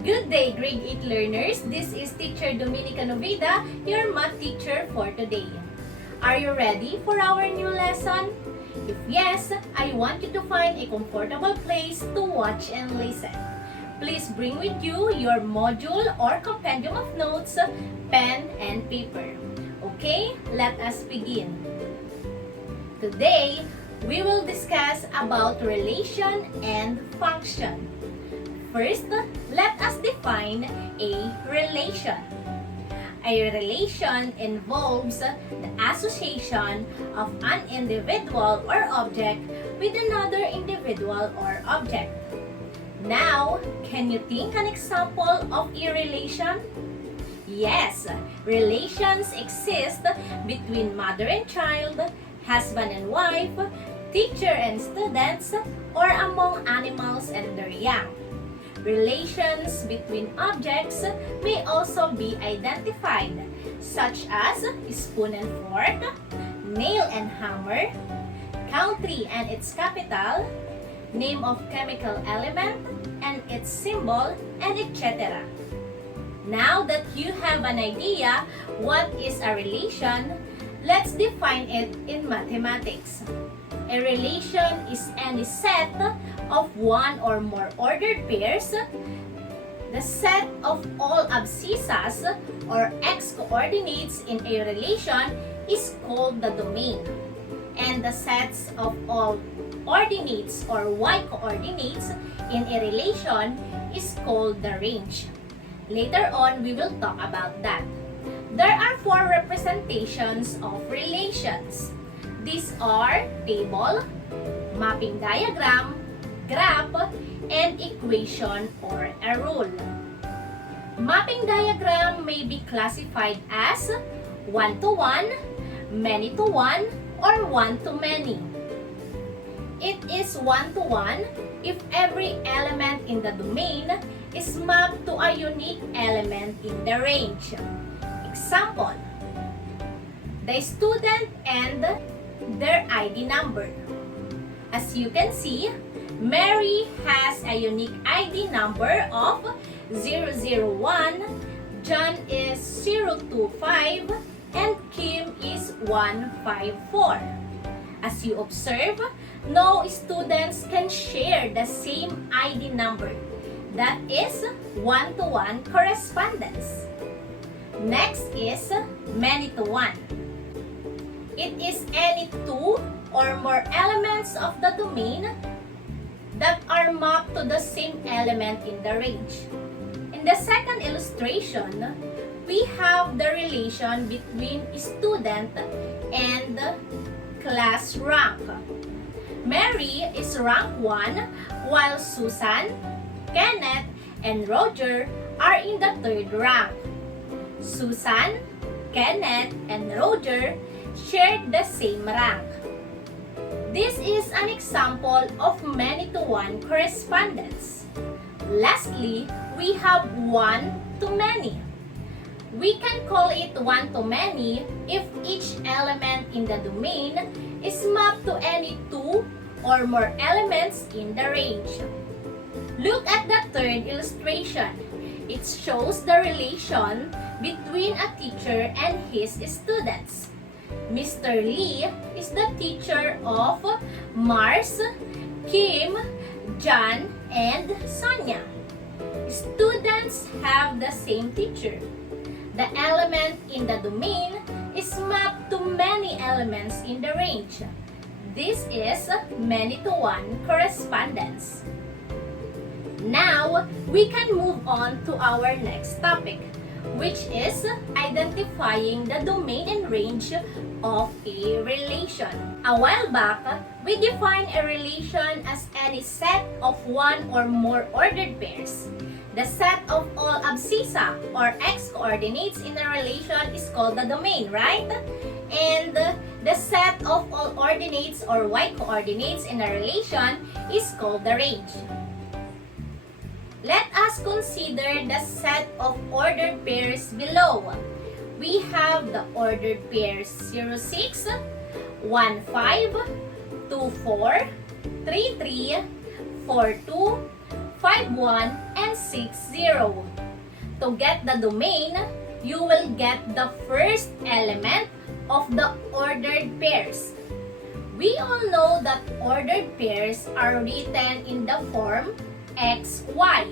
Good day, grade 8 learners. This is Teacher Dominica Novida, your math teacher for today. Are you ready for our new lesson? If yes, I want you to find a comfortable place to watch and listen. Please bring with you your module or compendium of notes, pen, and paper. Okay, let us begin. Today, we will discuss about relation and function. First, let us define a relation. A relation involves the association of an individual or object with another individual or object. Now, can you think an example of a relation? Yes, relations exist between mother and child, husband and wife, teacher and students, or among animals and their young. Relations between objects may also be identified, such as spoon and fork, nail and hammer, country and its capital, name of chemical element and its symbol, and etc. Now that you have an idea what is a relation, let's define it in mathematics. A relation is any set of one or more ordered pairs. The set of all abscissas or x-coordinates in a relation is called the domain. And the sets of all ordinates or y-coordinates in a relation is called the range. Later on, we will talk about that. There are four representations of relations. These are table, mapping diagram, graph, and equation or a rule. Mapping diagram may be classified as one-to-one, many-to-one, or one-to-many. It is one-to-one if every element in the domain is mapped to a unique element in the range. Example, the student and their ID number. As you can see, Mary has a unique ID number of 001, John is 025, and Kim is 154. As you observe, no students can share the same ID number. That is one-to-one correspondence. Next is many-to-one. It is any two or more elements of the domain that are mapped to the same element in the range. In the second illustration, we have the relation between student and class rank. Mary is rank 1, while Susan, Kenneth, and Roger are in the third rank. Susan, Kenneth, and Roger shared the same rank. This is an example of many-to-one correspondence. Lastly, we have one-to-many. We can call it one-to-many if each element in the domain is mapped to any two or more elements in the range. Look at the third illustration. It shows the relation between a teacher and his students. Mr. Lee is the teacher of Mars, Kim, John, and Sonia. Students have the same teacher. The element in the domain is mapped to many elements in the range. This is many-to-one correspondence. Now, we can move on to our next topic, which is identifying the domain and range of a relation. A while back, we defined a relation as any set of one or more ordered pairs. The set of all abscissa or x-coordinates in a relation is called the domain, right? And the set of all ordinates or y-coordinates in a relation is called the range. Let us consider the set of ordered pairs below. We have the ordered pairs 06, 15, 24, 33, 42, 51, and 6, 0. To get the domain, you will get the first element of the ordered pairs. We all know that ordered pairs are written in the form x, y.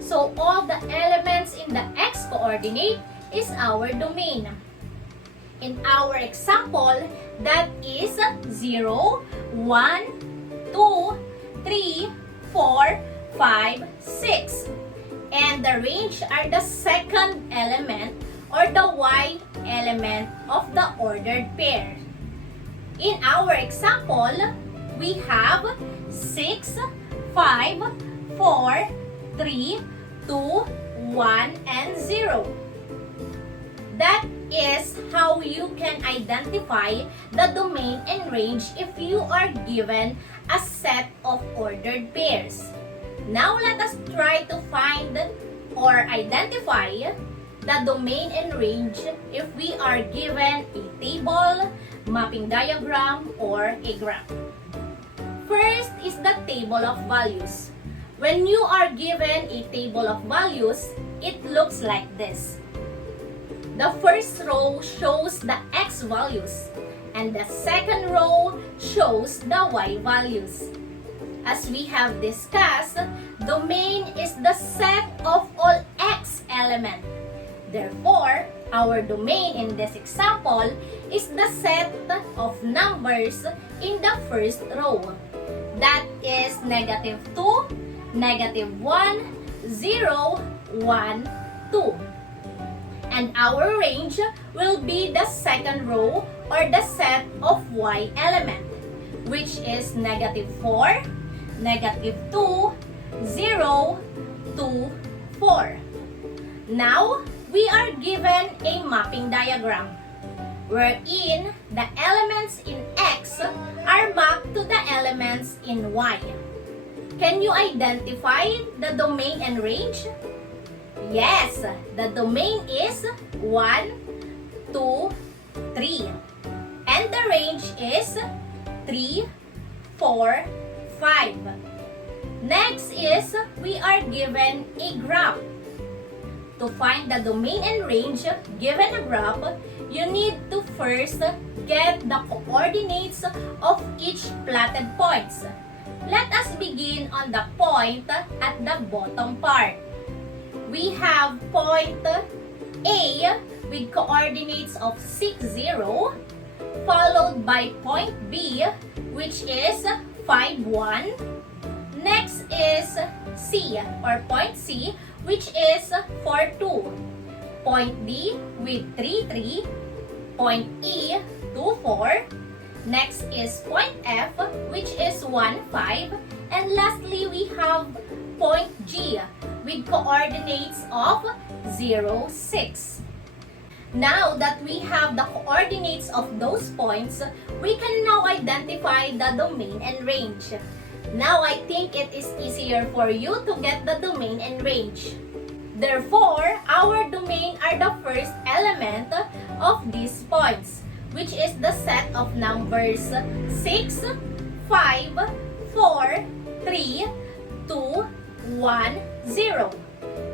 So all the elements in the x coordinate is our domain. In our example, that is 0, 1, 2, 3, 4, 5, 6. And the range are the second element or the y element of the ordered pair. In our example, we have 6, 5, 4, 3, 2, 1, and 0. That is how you can identify the domain and range if you are given a set of ordered pairs. Now let us try to find or identify the domain and range if we are given a table, mapping diagram, or a graph. First is the table of values. When you are given a table of values, it looks like this. The first row shows the x values, and the second row shows the y values. As we have discussed, domain is the set of all x elements. Therefore, our domain in this example is the set of numbers in the first row. That is negative 2, negative 1, 0, 1, 2. And our range will be the second row or the set of y element, which is negative 4, negative 2, 0, 2, 4. Now, we are given a mapping diagram wherein the elements in x are mapped to the elements in y. Can you identify the domain and range? Yes, the domain is 1, 2, 3. And the range is 3, 4, 5. Next is we are given a graph. To find the domain and range given a graph, you need to first get the coordinates of each plotted points. Let us begin on the point at the bottom part. We have point A with coordinates of 6, 0, followed by point B, which is 5, 1. Next is C or point C, which is 4, 2. Point D with 3, 3. Point E, 2, 4. Next is point F, which is 1, 5. And lastly, we have point G with coordinates of 0, 6. Now that we have the coordinates of those points, we can now identify the domain and range. Now I think it is easier for you to get the domain and range. Therefore, our domain are the first element of these points, which is the set of numbers 6, 5, 4, 3, 2, 1, 0.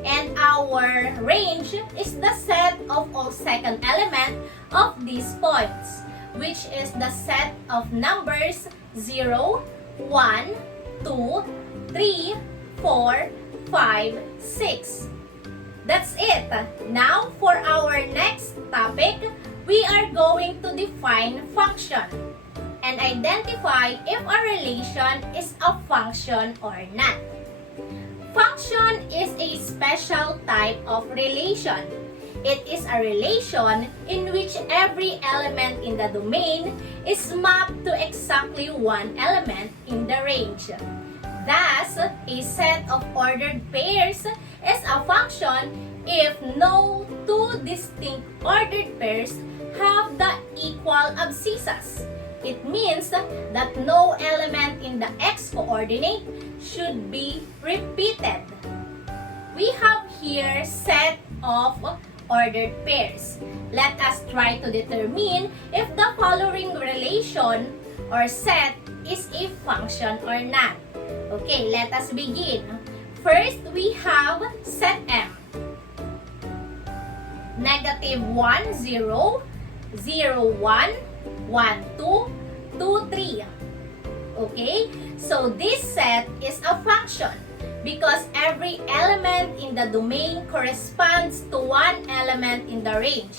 And our range is the set of all second element of these points, which is the set of numbers 0, 1, 2, 3, 4, 5, 6. That's it. Now for our next topic, we are going to define function and identify if a relation is a function or not. Function is a special type of relation. It is a relation in which every element in the domain is mapped to exactly one element in the range. Thus, a set of ordered pairs is a function if no two distinct ordered pairs have the equal abscissas. It means that no element in the x-coordinate should be repeated. We have here set of ordered pairs. Let us try to determine if the following relation or set is a function or not. Okay, let us begin. First, we have set M. Negative 1, 0, 0, 1, 1, 2, 2, 3. Okay? So this set is a function because every element in the domain corresponds to one element in the range.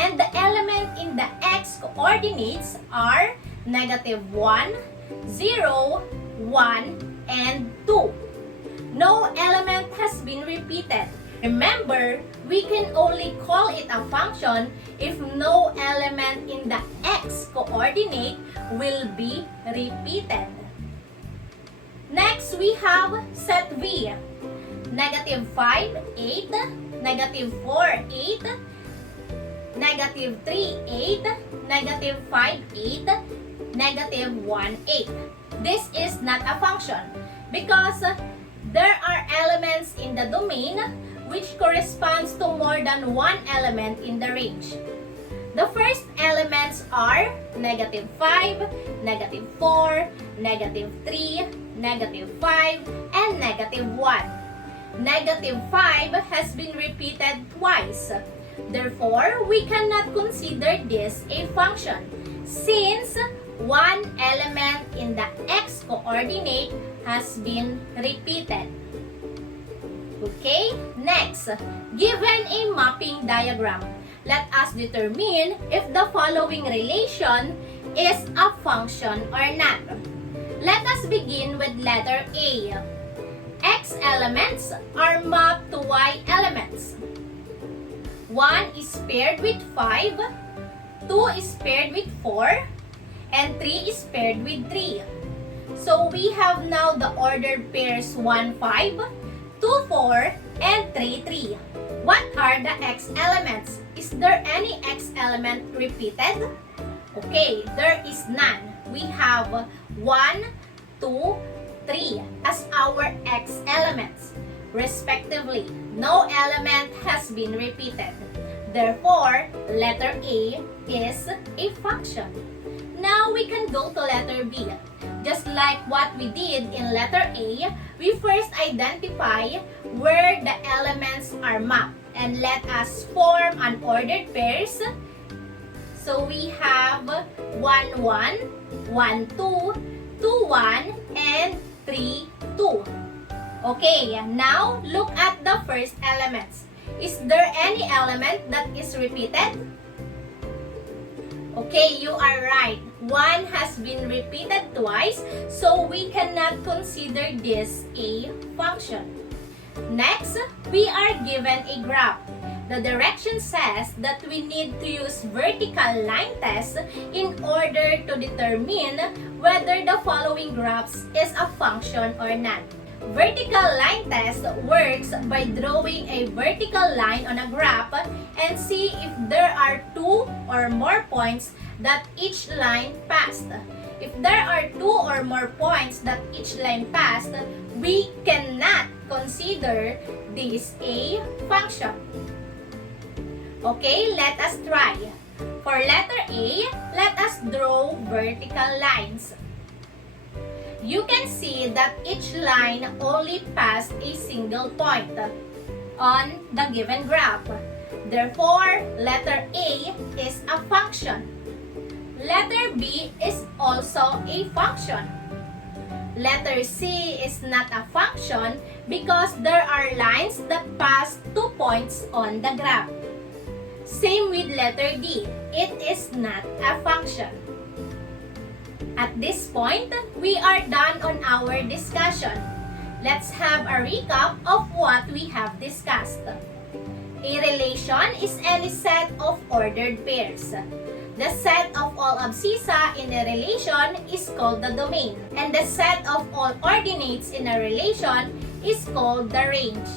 And the element in the x coordinates are negative 1, 0, 1, and 2. No element has been repeated. Remember, we can only call it a function if no element in the x coordinate will be repeated. Next, we have set V. Negative 5, 8, negative 4, 8, negative 3, 8, negative 5, 8, negative 1, 8. This is not a function because there are elements in the domain which corresponds to more than one element in the range. The first elements are negative 5, negative 4, negative 3, negative 5, and negative 1. Negative 5 has been repeated twice. Therefore, we cannot consider this a function since one element in the x coordinate has been repeated. Okay, next, given a mapping diagram, let us determine if the following relation is a function or not. Let us begin with letter A. X elements are mapped to Y elements. 1 is paired with 5, 2 is paired with 4, and 3 is paired with 3. So we have now the ordered pairs 1, 5, 2, 4, and 3, 3. What are the x elements? Is there any x element repeated? Okay, there is none. We have 1, 2, 3 as our x elements, respectively. No element has been repeated. Therefore, letter A is a function. Now we can go to letter B. Just like what we did in letter A, we first identify where the elements are mapped and let us form an ordered pairs. So we have 1, 1, 1, 2, 2, 1, and 3, 2. Okay, now look at the first elements. Is there any element that is repeated? Okay, you are right. 1 has been repeated twice, so we cannot consider this a function. Next, we are given a graph. The direction says that we need to use vertical line test in order to determine whether the following graphs is a function or not. Vertical line test works by drawing a vertical line on a graph and see if there are 2 or more points that each line passed. If there are 2 or more points that each line passed, we cannot consider this a function. Okay, let us try. For letter A, let us draw vertical lines. You can see that each line only passed a single point on the given graph. Therefore, letter A is a function. Letter B is also a function. Letter C is not a function because there are lines that pass 2 points on the graph. Same with letter D, it is not a function. At this point, we are done on our discussion. Let's have a recap of what we have discussed. A relation is any set of ordered pairs. The set of all abscissa in a relation is called the domain, and the set of all ordinates in a relation is called the range.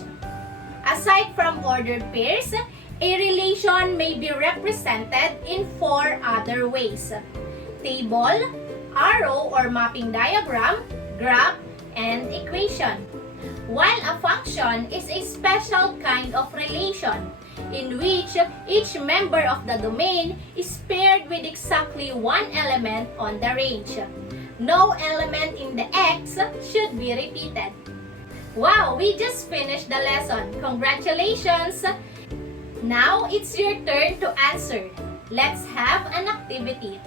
Aside from ordered pairs, a relation may be represented in 4 other ways: table, arrow or mapping diagram, graph, and equation. While a function is a special kind of relation in which each member of the domain is paired with exactly one element on the range. No element in the X should be repeated. Wow, we just finished the lesson. Congratulations! Now, it's your turn to answer. Let's have an activity.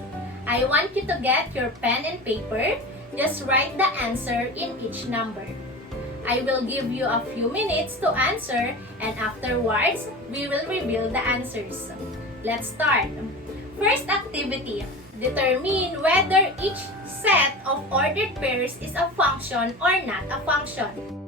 I want you to get your pen and paper. Just write the answer in each number. I will give you a few minutes to answer, and afterwards, we will reveal the answers. Let's start. First activity. Determine whether each set of ordered pairs is a function or not a function.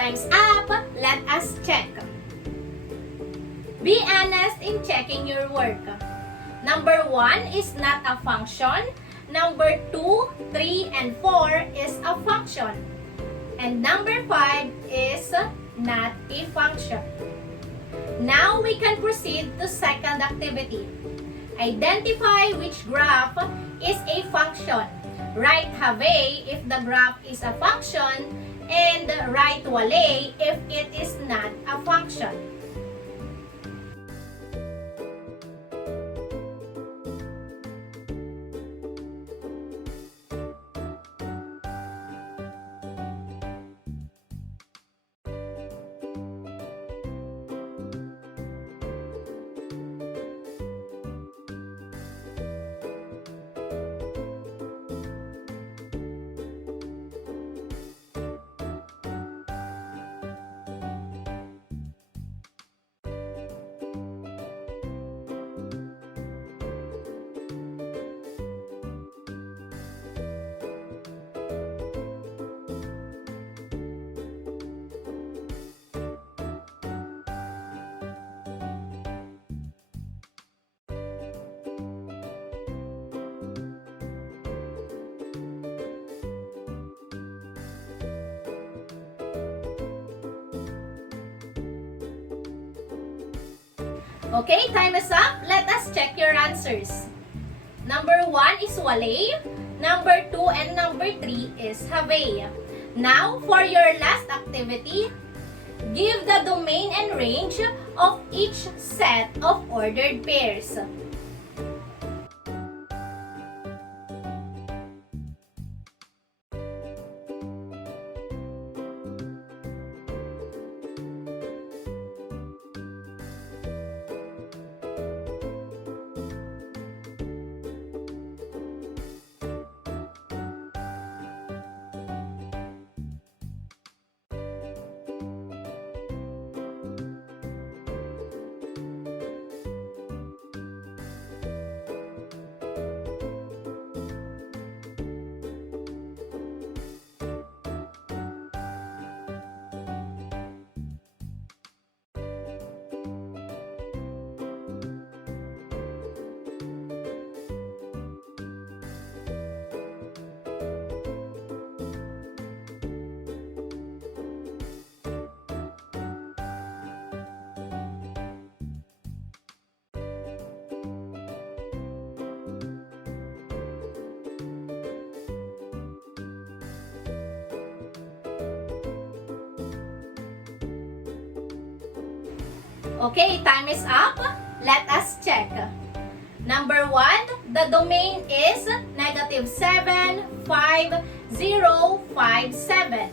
Time's up! Let us check. Be honest in checking your work. Number 1 is not a function. Number 2, 3, and 4 is a function. And number 5 is not a function. Now we can proceed to second activity. Identify which graph is a function. Write have if the graph is a function, and write wale if it is not a function. Okay, time is up. Let us check your answers. Number 1 is wale. Number 2 and number 3 is have. Now, for your last activity, give the domain and range of each set of ordered pairs. Okay, time is up. Let us check. Number 1, the domain is -7, 5, 0, 5, 7.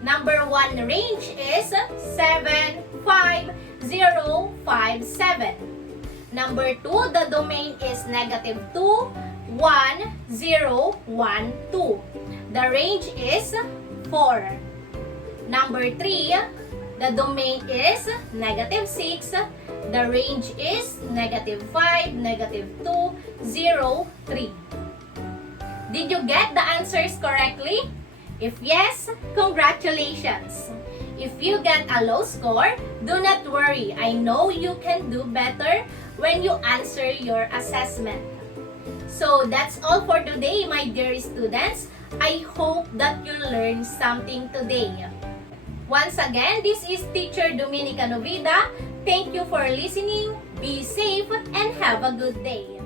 Number 1 range is 7, 5, 0, 5, 7. Number 2, the domain is -2, 1, 0, 1, 2. The range is 4. Number 3, the domain is -6, the range is -5, -2, 0, 3. Did you get the answers correctly? If yes, congratulations! If you get a low score, do not worry. I know you can do better when you answer your assessment. So that's all for today, my dear students. I hope that you learned something today. Once again, this is Teacher Dominica Novida. Thank you for listening. Be safe and have a good day.